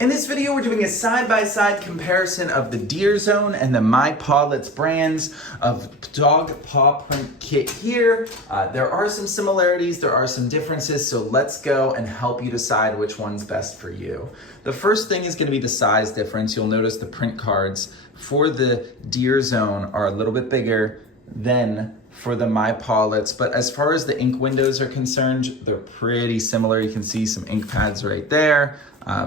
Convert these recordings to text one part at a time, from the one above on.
In this video, we're doing a side-by-side comparison of the DeerZone and the MYPAWLETS brands of dog paw print kit here. There are some similarities, there are some differences, so let's go and help you decide which one's best for you. The first thing is going to be the size difference. You'll notice the print cards for the DeerZone are a little bit bigger than for the MYPAWLETS, but as far as the ink windows are concerned, they're pretty similar. You can see some ink pads right there.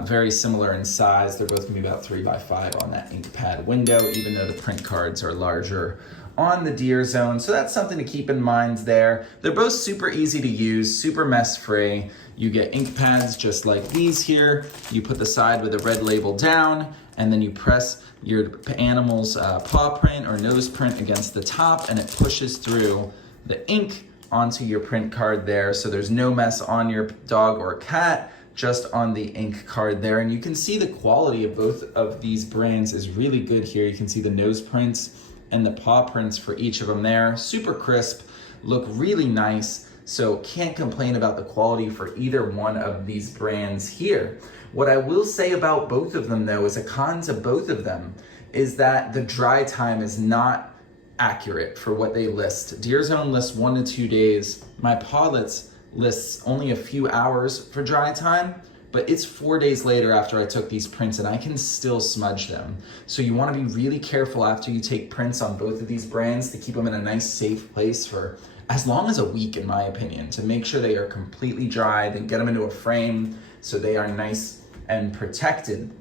Very similar in size. They're both gonna be about 3x5 on that ink pad window, even though the print cards are larger on the DeerZone. So that's something to keep in mind there. They're both super easy to use, super mess free. You get ink pads just like these here. You put the side with a red label down, and then you press your animal's paw print or nose print against the top, and it pushes through the ink onto your print card there. So there's no mess on your dog or cat, just on the ink card there. And you can see the quality of both of these brands is really good here. You can see the nose prints and the paw prints for each of them there. Super crisp, look really nice. So can't complain about the quality for either one of these brands here. What I will say about both of them though, is a con to both of them, is that the dry time is not accurate for what they list. DeerZone lists 1 to 2 days. MYPAWLETS lists only a few hours for dry time, but it's 4 days later after I took these prints and I can still smudge them. So you wanna be really careful after you take prints on both of these brands to keep them in a nice safe place for as long as a week, in my opinion, to make sure they are completely dry, then get them into a frame so they are nice and protected.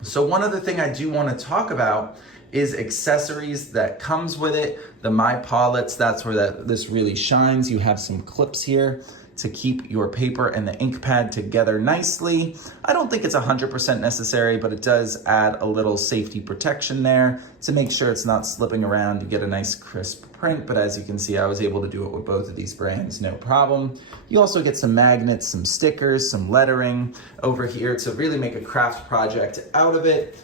So one other thing I do wanna talk about is accessories that comes with it. The MYPAWLETS, that's where this really shines. You have some clips here to keep your paper and the ink pad together nicely. I don't think it's 100% necessary, but it does add a little safety protection there to make sure it's not slipping around to get a nice crisp print. But as you can see, I was able to do it with both of these brands, no problem. You also get some magnets, some stickers, some lettering over here to really make a craft project out of it.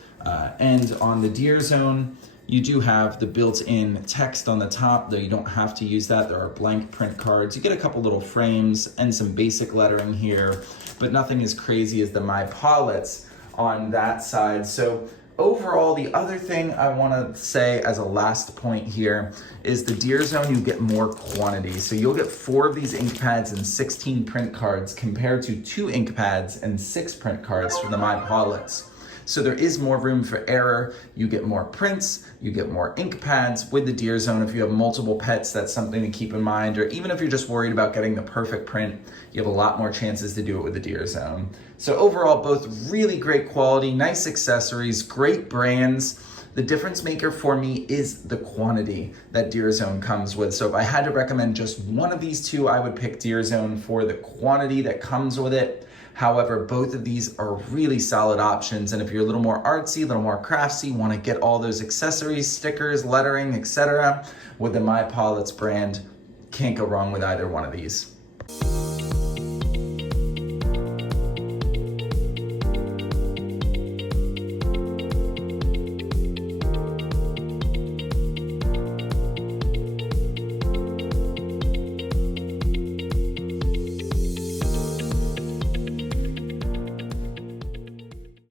And on the DeerZone, you do have the built-in text on the top, though you don't have to use that. There are blank print cards. You get a couple little frames and some basic lettering here, but nothing as crazy as the MYPAWLETS on that side. So overall, the other thing I want to say as a last point here is the DeerZone, you get more quantity. So you'll get 4 of these ink pads and 16 print cards compared to 2 ink pads and 6 print cards for the MYPAWLETS. So there is more room for error. You get more prints, you get more ink pads with the DeerZone. If you have multiple pets, that's something to keep in mind. Or even if you're just worried about getting the perfect print, you have a lot more chances to do it with the DeerZone. So overall, both really great quality, nice accessories, great brands. The difference maker for me is the quantity that DeerZone comes with. So if I had to recommend just one of these two, I would pick DeerZone for the quantity that comes with it. However, both of these are really solid options. And if you're a little more artsy, a little more craftsy, want to get all those accessories, stickers, lettering, etc., with the MYPAWLETS brand, can't go wrong with either one of these.